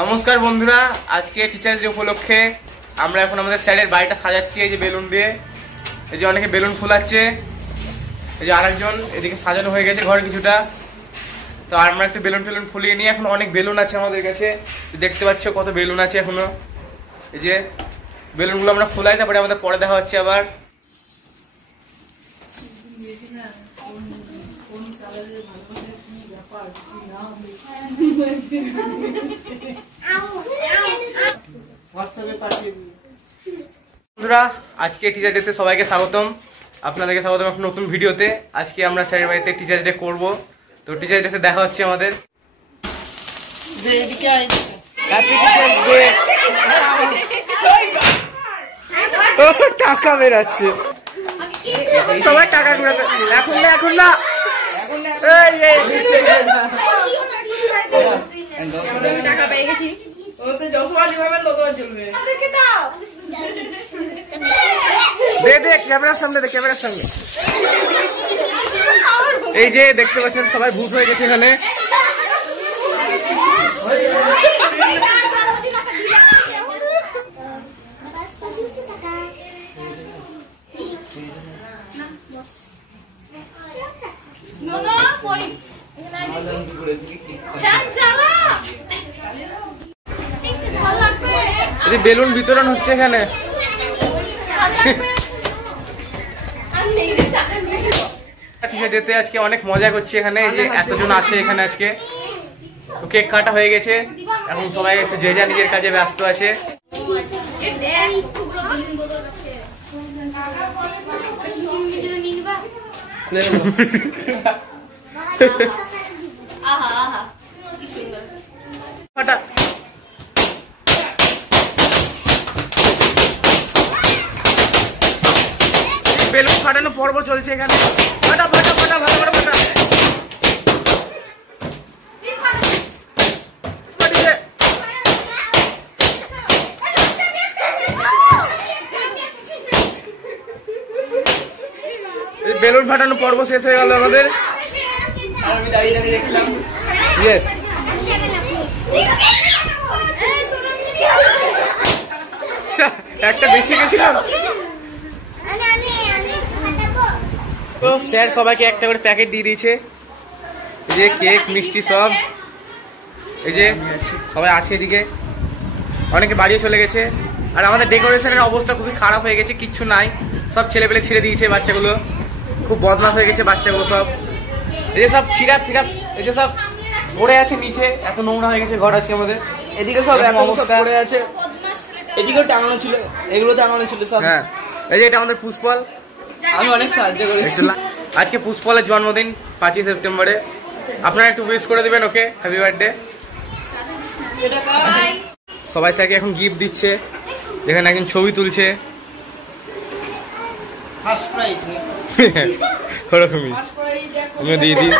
নমস্কার বন্ধুরা, আজকে টিচার্স ডে উপলক্ষে আমরা এখন আমাদের স্যারের বাড়িটা সাজাচ্ছি। এই যে বেলুন দিয়ে, এই যে অনেকে বেলুন ফুলাচ্ছে, এই যে আরেকজন এদিকে সাজানো হয়ে গেছে ঘরে কিছুটা। তো আমরা একটু বেলুন টেলুন ফুলিয়ে নিয়ে, এখন অনেক বেলুন আছে আমাদের কাছে, দেখতে পাচ্ছ কত বেলুন আছে এখনো। এই যে বেলুনগুলো আমরা ফুলাই, তারপরে আমাদের পরে দেখা হচ্ছে আবার। বন্ধুরা, আজকে টিচার ডেতে সবাইকে স্বাগতম, আপনাদেরকে স্বাগতম একটা নতুন ভিডিওতে। আজকে আমরা স্যারের বাড়িতে টিচার্স ডে করবো। তো টিচার্স ডেতে দেখা হচ্ছে আমাদের। Happy teachers day. টাকা বেরাচ্ছে, সবাই টাকা ঘুরাতে। এখন না, এখন না, টাকা পেয়ে গেছি। দে দে, ক্যামেরার সামনে দে, ক্যামেরার সামনে। এই যে দেখতে পাচ্ছেন সবাই ভূত হয়ে গেছে এখানে। বেলুন বিতরণ হচ্ছে এখানে। আজকে অনেক মজা করছি এখানে, এই যে এতজন আছে এখানে। আজকে কেক কাটা হয়ে গেছে, এখন সবাই একটু যে যা নিজের কাজে ব্যস্ত আছে। বেলুন ফাটানো পর্ব চলছে এখানে। ফাটা ফাটা ফাটা, ভালো করে ফাটা। বেলুন ফাটানো পর্ব শেষ হয়ে গেল আমাদের। আমি দাঁড়িয়ে দাঁড়িয়ে দেখলাম। ইয়েস, একটা বেশি গেছিলাম। তো স্যার সবাইকে একটা করে প্যাকেট দিয়ে দিয়েছে। এই যে কেক মিষ্টি সব, এই যে সবাই আছে এদিকে, অনেকে বাড়িও চলে গেছে। আর আমাদের ডেকোরেশনের অবস্থা খুবই খারাপ হয়ে গেছে, কিচ্ছু নাই, সব ছেলেপেলে ছিঁড়ে দিয়েছে। বাচ্চাগুলো খুব বদমাশ হয়ে গেছে বাচ্চাগুলো সব। এই যে সব ছিড়াপ ফিরাপ, এই যে সব পড়ে আছে নিচে, এত নোংরা হয়ে গেছে ঘর আজকে আমাদের। এদিকে সব অবস্থা পড়ে আছে, এদিকেও টাঙানো ছিল, এগুলো টাঙানো ছিল সব। হ্যাঁ, এই যে এটা আমাদের পুষ্পল, আমি অনেক সাহায্য করেছি। আজকে পুষ্পলের জন্মদিন 5ই সেপ্টেম্বরে। আপনারা একটু উইশ করে দেবেন ওকে, হ্যাপি বার্থডে। সবাই স্যারকে এখন গিফট দিচ্ছে, যেখানে একজন ছবি তুলছে। ওরকমই আমিও দিয়ে দিই।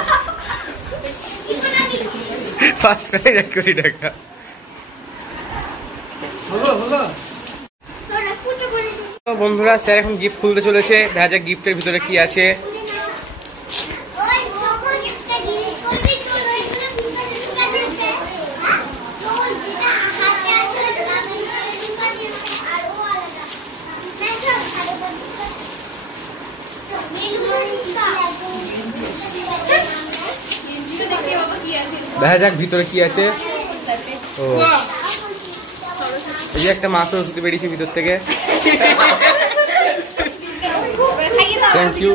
ফার্স্ট প্রাইজ 1 কোটি টাকা। বন্ধুরা, স্যার এখন গিফট খুলতে চলেছে, দেখা যাক গিফটের ভিতরে কি আছে। দেখা যাক ভিতরে কি আছে। ও, এই যে একটা মাত্র ওষুধ বেরিয়েছে ভিতর থেকে। Thank you.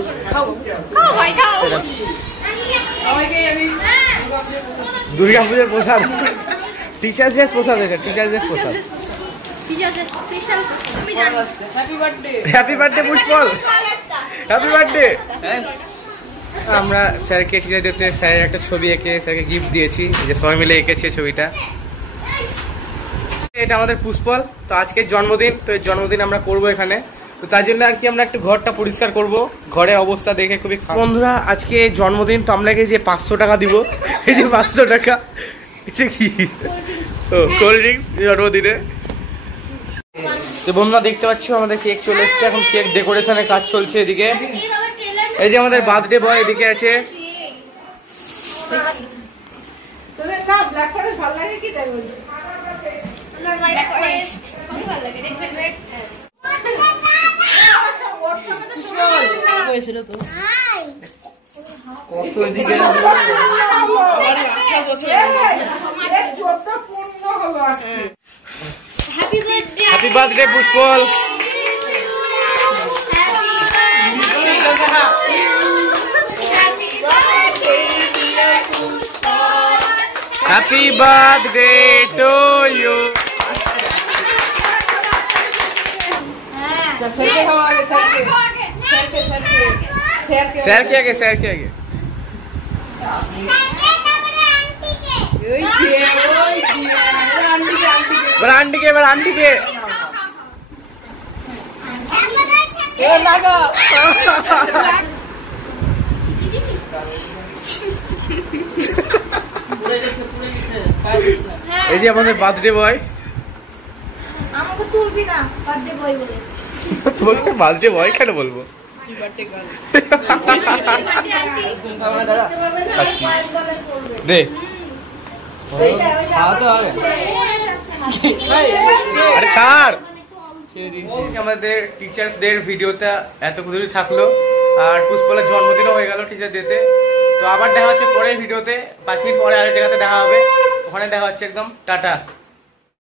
দুর্গা পুজোর প্রসাদ, টিচার্স ডে প্রসাদ, এটা টিচার্স ডে প্রসাদ। Happy birthday Pushpal, happy birthday. আমরা স্যারকে টিচার ডেতে স্যারের একটা ছবি এঁকে স্যারকে গিফট দিয়েছি, যে সবাই মিলে এঁকেছে ছবিটা। এটা আমাদের পুষ্পল। তো আজকে জন্মদিন, তো এই জন্মদিন আমরা করবো এখানে। তো তার জন্য আর কি আমরা একটু ঘরটা পরিষ্কার করব। ঘরের অবস্থা দেখে খুবই খারাপ। বন্ধুরা, আজকে জন্মদিন, তো আমরা যে 500 টাকা দিব, এই যে 500 টাকা, এটা কি? ও, কোল্ড ড্রিঙ্কস জন্মদিনে। তো বন্ধুরা দেখতে পাচ্ছ আমাদের কেক চলে এসছে, এখন কেক ডেকোরেশনের কাজ চলছে এদিকে। এই যে আমাদের বার্থডে বয় এদিকে আছে। ব্ল্যাক ফরেস্ট সবই ভালো লাগে, রেড ভেলভেট। হয়েছিল তো কত এদিকে happy birthday, happy birthday Pushpal. Happy birthday to you. Sir কে আগে, স্যার কে আগে? এবার আন্টি কে, এবার আন্টি কে? এই যে আমাদের বার্থডে বয়। আমাকে তুলবি না বার্থডে বয় বলে। তোমাকে বার্থডে বয় কেন বলবো? দে আরে ছাড়। আমাদের টিচার্স ডে ভিডিওটা এতটুকুই থাকলো, আর পুষ্পলের জন্মদিনও হয়ে গেল টিচার ডেতে। তো আবার দেখা হচ্ছে পরের ভিডিওতে, 5 মিনিট পরে আরেক জায়গাতে দেখা হবে, ওখানে দেখা হচ্ছে একদম। টাটা।